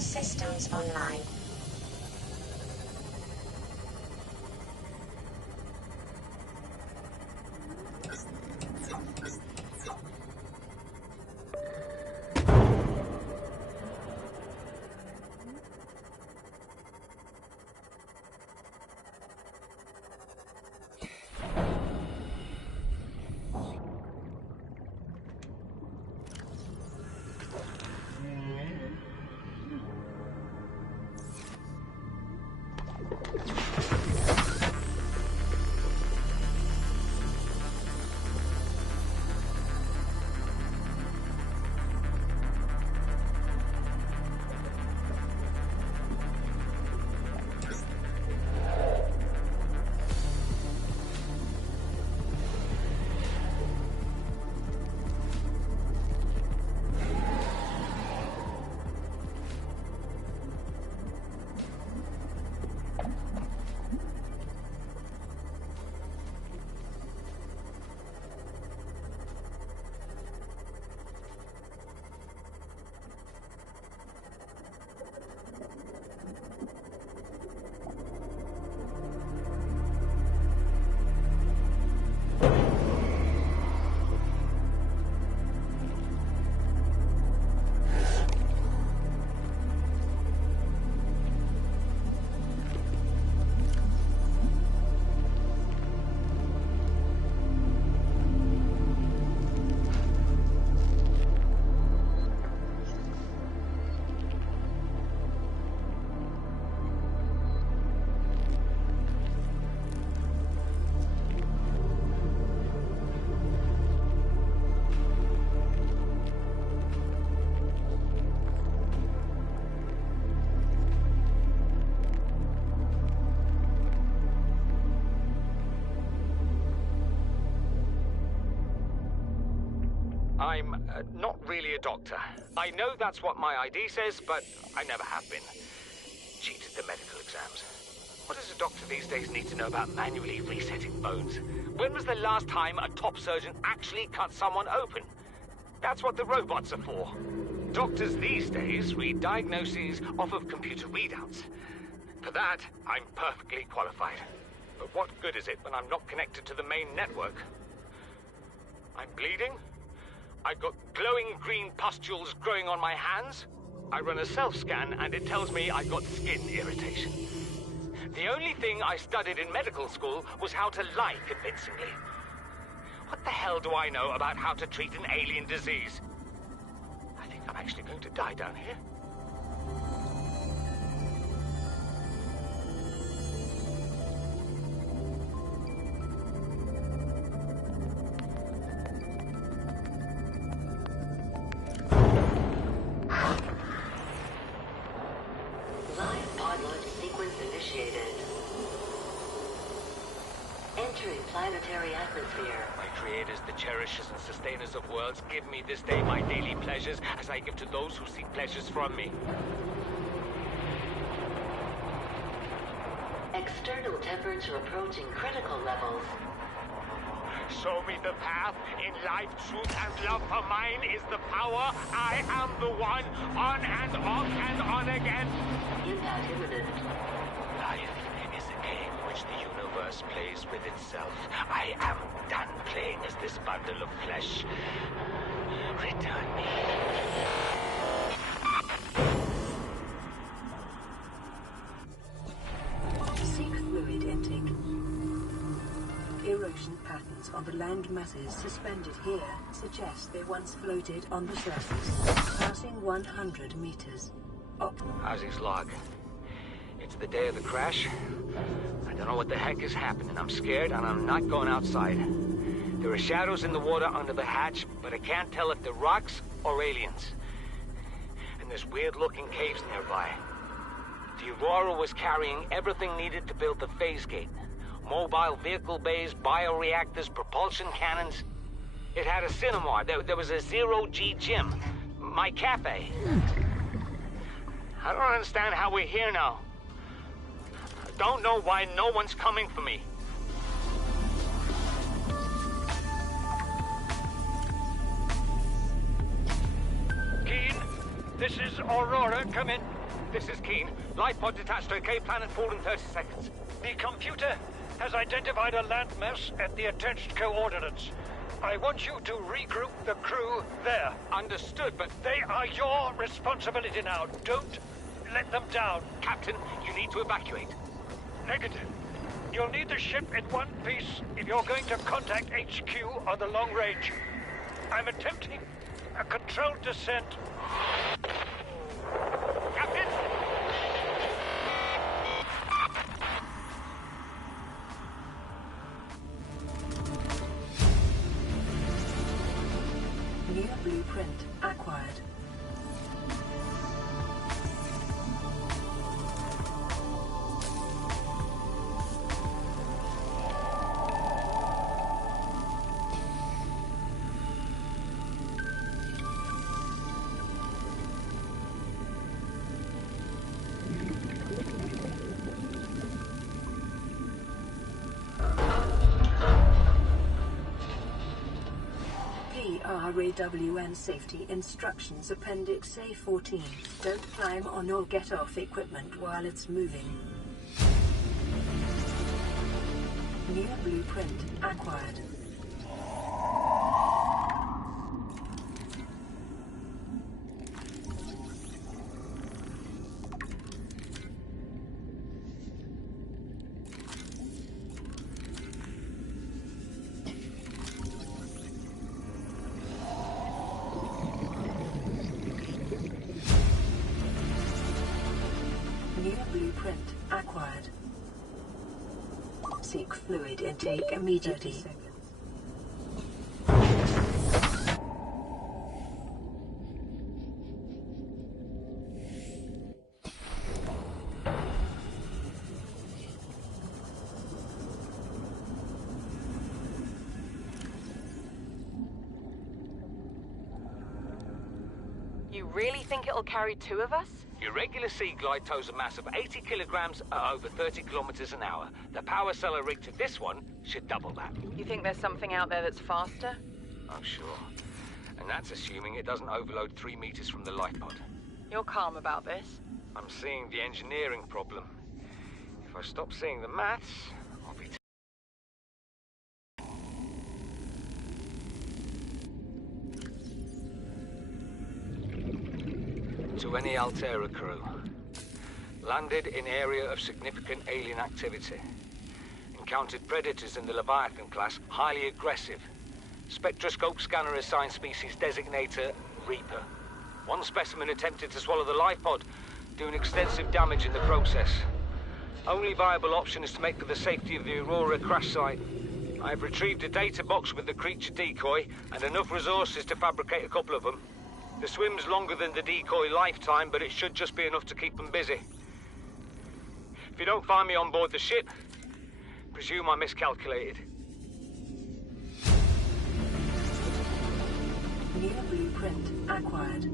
All systems online. I'm not really a doctor. I know that's what my ID says, but I never have been. Cheated the medical exams. What does a doctor these days need to know about manually resetting bones? When was the last time a top surgeon actually cut someone open? That's what the robots are for. Doctors these days read diagnoses off of computer readouts. For that, I'm perfectly qualified. But what good is it when I'm not connected to the main network? I'm bleeding. I've got glowing green pustules growing on my hands. I run a self-scan and it tells me I've got skin irritation. The only thing I studied in medical school was how to lie convincingly. What the hell do I know about how to treat an alien disease? I think I'm actually going to die down here. Planetary atmosphere. My creators, the cherishers and sustainers of worlds, give me this day my daily pleasures as I give to those who seek pleasures from me. External temperature approaching critical levels. Show me the path. In life, truth and love for mine is the power. I am the one. On and off and on again. Impact imminent. Life is a game which the universe plays with itself. I am done playing as this bundle of flesh. Return me. Seek fluid intake. Erosion patterns on the land masses suspended here suggest they once floated on the surface, passing 100 meters. How's his log? It's the day of the crash. I don't know what the heck is happening. I'm scared and I'm not going outside. There are shadows in the water under the hatch, but I can't tell if they're rocks or aliens. And there's weird-looking caves nearby. The Aurora was carrying everything needed to build the phase gate. Mobile vehicle bays, bioreactors, propulsion cannons. It had a cinema. There was a zero-G gym. My cafe. I don't understand how we're here now. I don't know why no one's coming for me. Keen, this is Aurora. Come in. This is Keen. Life pod detached to OK planet fall in 30 seconds. The computer has identified a landmass at the attached coordinates. I want you to regroup the crew there. Understood, but They are your responsibility now. Don't let them down. Captain, you need to evacuate. Negative. You'll need the ship in one piece if you're going to contact HQ on the long range. I'm attempting a controlled descent. Captain! New blueprint acquired. RAWN Safety Instructions Appendix A14. Don't climb on or get off equipment while it's moving. New blueprint acquired. New blueprint acquired. Seek fluid intake immediately. You really think it'll carry two of us? Your regular sea glide tows a mass of 80 kilograms at over 30 kilometers an hour. The power cellar rig to this one should double that. You think there's something out there that's faster? I'm sure. And that's assuming it doesn't overload 3 meters from the life pod. You're calm about this? I'm seeing the engineering problem. If I stop seeing the maths, I'll be... To any Altera crew. Landed in area of significant alien activity. Encountered predators in the Leviathan class, highly aggressive. Spectroscope scanner assigned species designator Reaper. One specimen attempted to swallow the life pod, doing extensive damage in the process. Only viable option is to make for the safety of the Aurora crash site. I have retrieved a data box with the creature decoy and enough resources to fabricate a couple of them. The swim's longer than the decoy lifetime, but it should just be enough to keep them busy. If you don't find me on board the ship, presume I miscalculated. New blueprint acquired.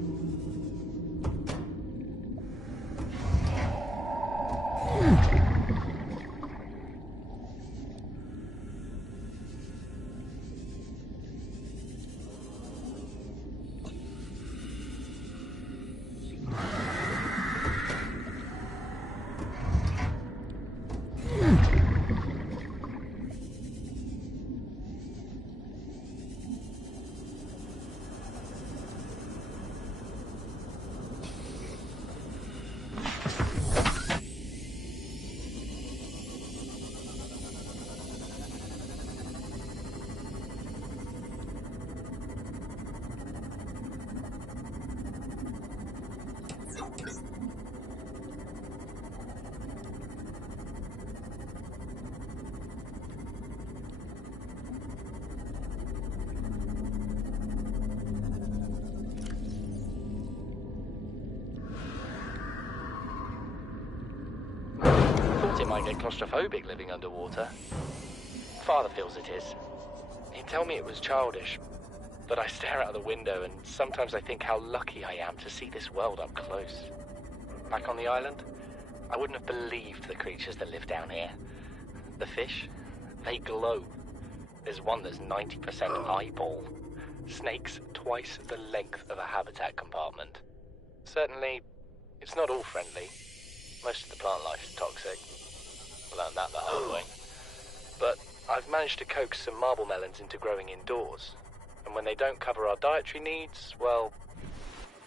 It might get claustrophobic living underwater. Father feels it is. He'd tell me it was childish, but I stare out the window and sometimes I think how lucky I am to see this world up close. Back on the island, I wouldn't have believed the creatures that live down here. The fish, they glow. There's one that's 90% eyeball. Snakes twice the length of a habitat compartment. Certainly, It's not all friendly. Most of the plant life is toxic. I learned that the hard way. But I've managed to coax some marble melons into growing indoors. And when they don't cover our dietary needs, well,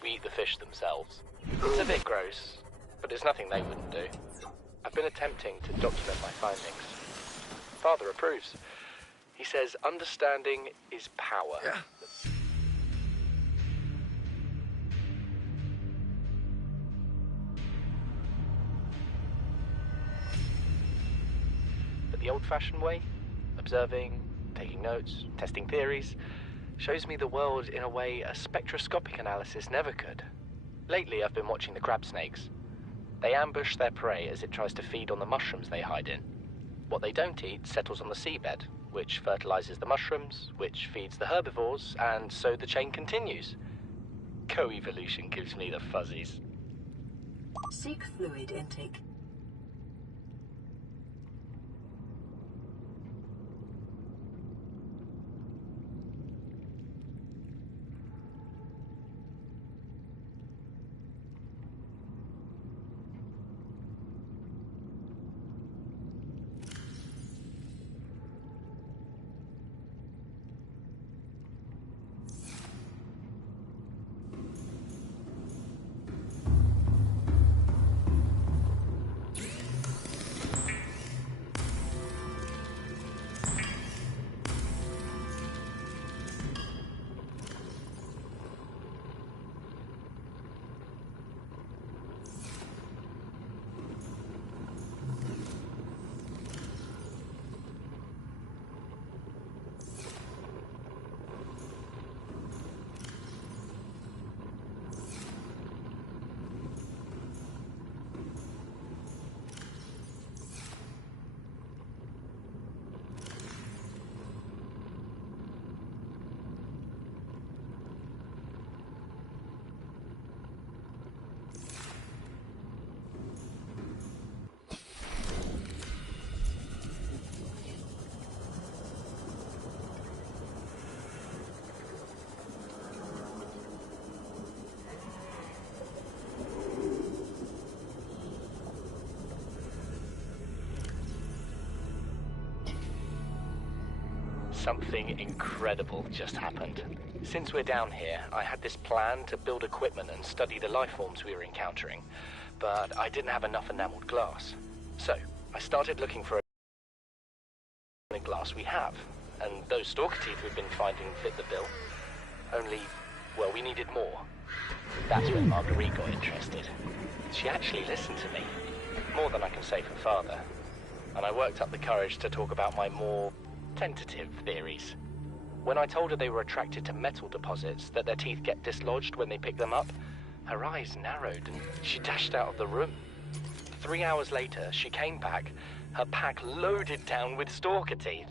we eat the fish themselves. It's a bit gross, but it's nothing they wouldn't do. I've been attempting to document my findings. Father approves. He says understanding is power. Yeah. But the old-fashioned way, observing, taking notes, testing theories, shows me the world in a way a spectroscopic analysis never could. Lately, I've been watching the crab snakes. They ambush their prey as it tries to feed on the mushrooms they hide in. What they don't eat settles on the seabed, which fertilizes the mushrooms, which feeds the herbivores, and so the chain continues. Co-evolution gives me the fuzzies. Seek fluid intake. Something incredible just happened. Since we're down here, I had this plan to build equipment and study the life forms we were encountering, but I didn't have enough enameled glass. So, I started looking for the glass we have, and those stalker teeth we've been finding fit the bill. Only, well, we needed more. That's when Marguerite got interested. She actually listened to me, more than I can say for Father, and I worked up the courage to talk about my more tentative theories. When I told her they were attracted to metal deposits, that their teeth get dislodged when they pick them up, her eyes narrowed and she dashed out of the room. 3 hours later, she came back, her pack loaded down with stalker teeth.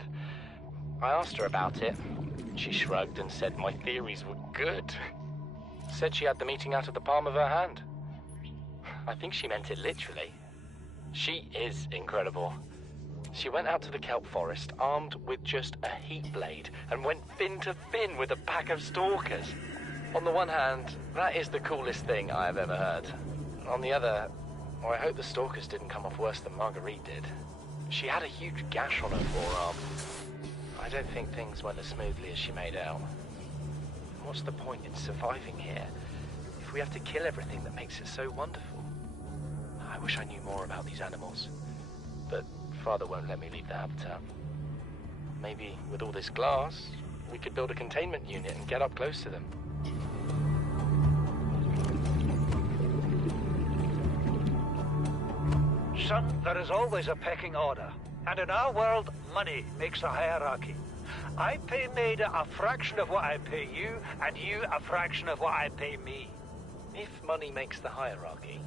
I asked her about it. She shrugged and said my theories were good. Said she had the meeting out of the palm of her hand. I think she meant it literally. She is incredible. She went out to the kelp forest armed with just a heat blade and went fin to fin with a pack of stalkers. On the one hand, that is the coolest thing I have ever heard. On the other, well, I hope the stalkers didn't come off worse than Marguerite did. She had a huge gash on her forearm. I don't think things went as smoothly as she made out. What's the point in surviving here if we have to kill everything that makes it so wonderful? I wish I knew more about these animals, but Father won't let me leave the habitat. Maybe with all this glass, we could build a containment unit and get up close to them. Son, there is always a pecking order. And in our world, money makes the hierarchy. I pay Maida a fraction of what I pay you, and you a fraction of what I pay me. If money makes the hierarchy,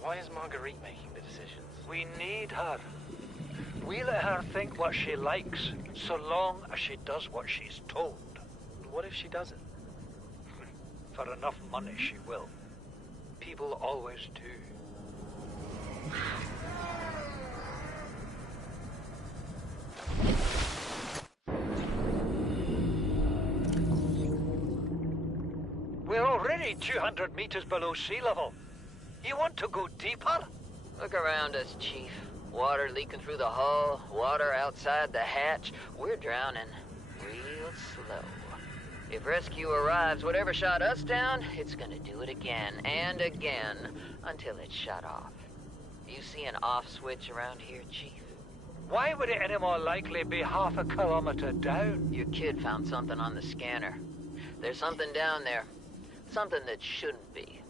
why is Marguerite making the decisions? We need her. We let her think what she likes, so long as she does what she's told. What if she doesn't? For enough money, she will. People always do. We're already 200 meters below sea level. You want to go deeper? Look around us, Chief. Water leaking through the hull, water outside the hatch. We're drowning real slow. If rescue arrives, whatever shot us down, it's gonna do it again and again until it's shut off. You see an off switch around here, Chief? Why would it any more likely be half a kilometer down? Your kid found something on the scanner. There's something down there. Something that shouldn't be.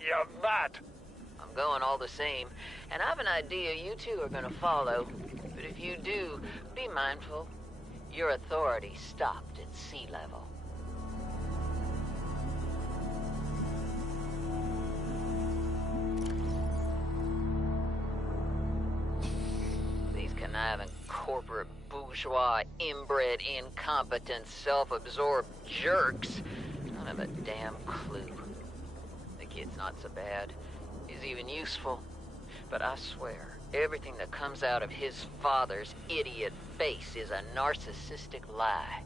You're mad. I'm going all the same, and I have an idea you two are gonna follow. But if you do, be mindful. Your authority stopped at sea level. These conniving corporate bourgeois, inbred, incompetent, self-absorbed jerks don't have a damn clue. The kid's not so bad. He's even useful. But I swear, everything that comes out of his father's idiot face is a narcissistic lie.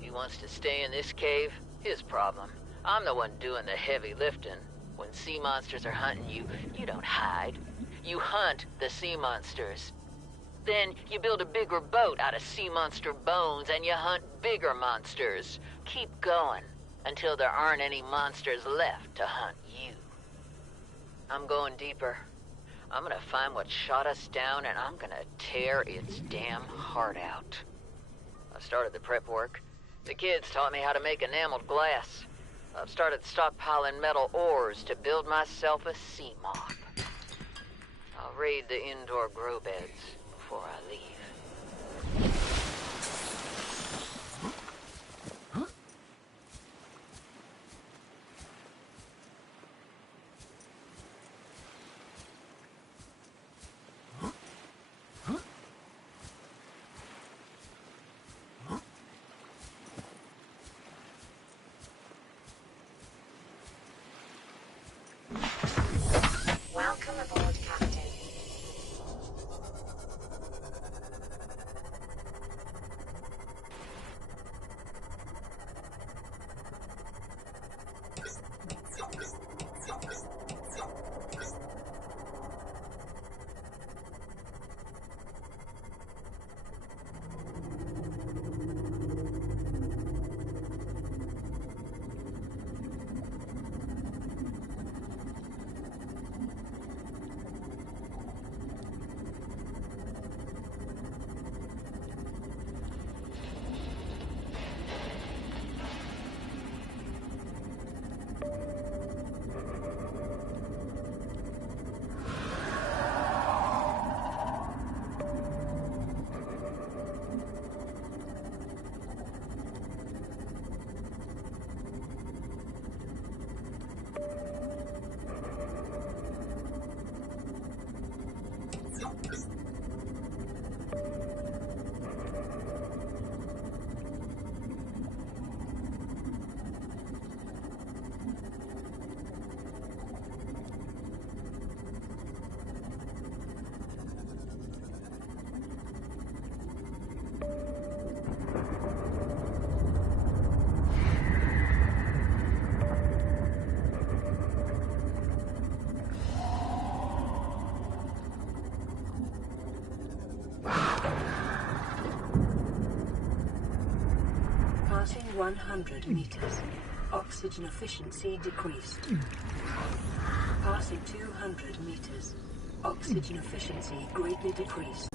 He wants to stay in this cave, his problem. I'm the one doing the heavy lifting. When sea monsters are hunting you, you don't hide. You hunt the sea monsters. Then you build a bigger boat out of sea monster bones and you hunt bigger monsters. Keep going until there aren't any monsters left to hunt you. I'm going deeper. I'm gonna find what shot us down and I'm gonna tear its damn heart out. I started the prep work. The kids taught me how to make enameled glass. I've started stockpiling metal ores to build myself a sea moth. I'll raid the indoor grow beds before I leave. Welcome aboard, Captain. Passing 100 meters. Oxygen efficiency decreased. Passing 200 meters. Oxygen efficiency greatly decreased.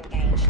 disengaged.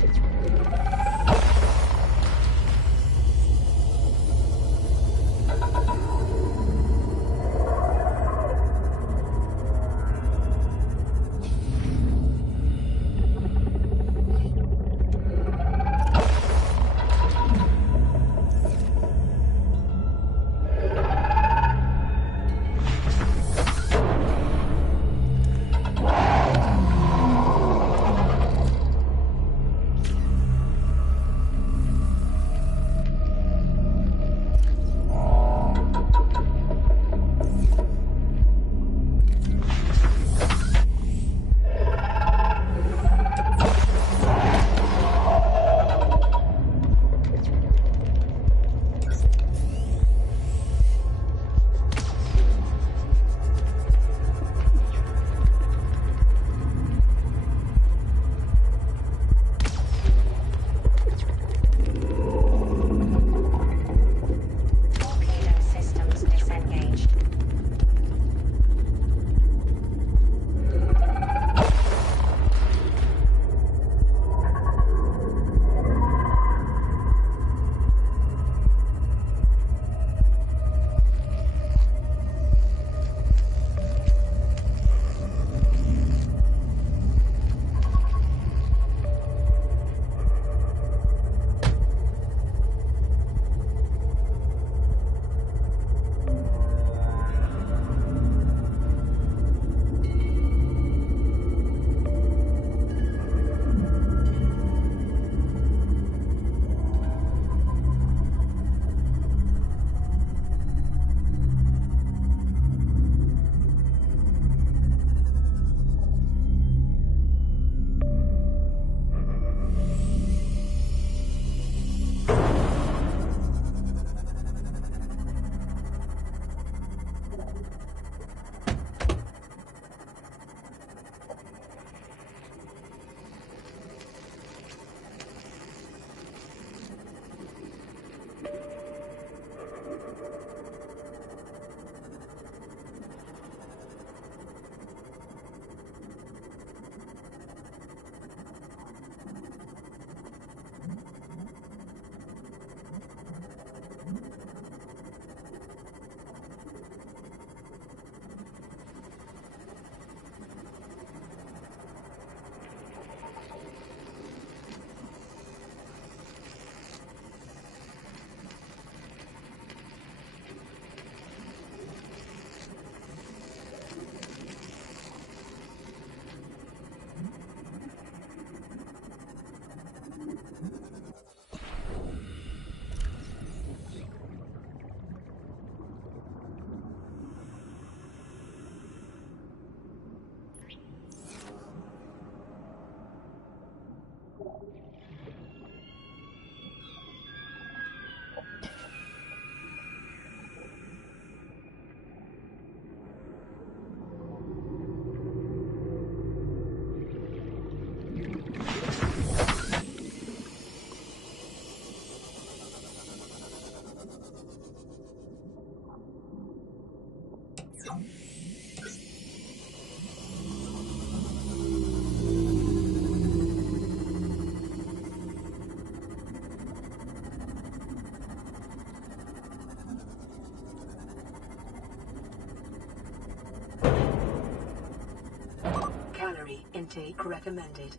Calorie intake recommended.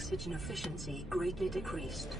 oxygen efficiency greatly decreased.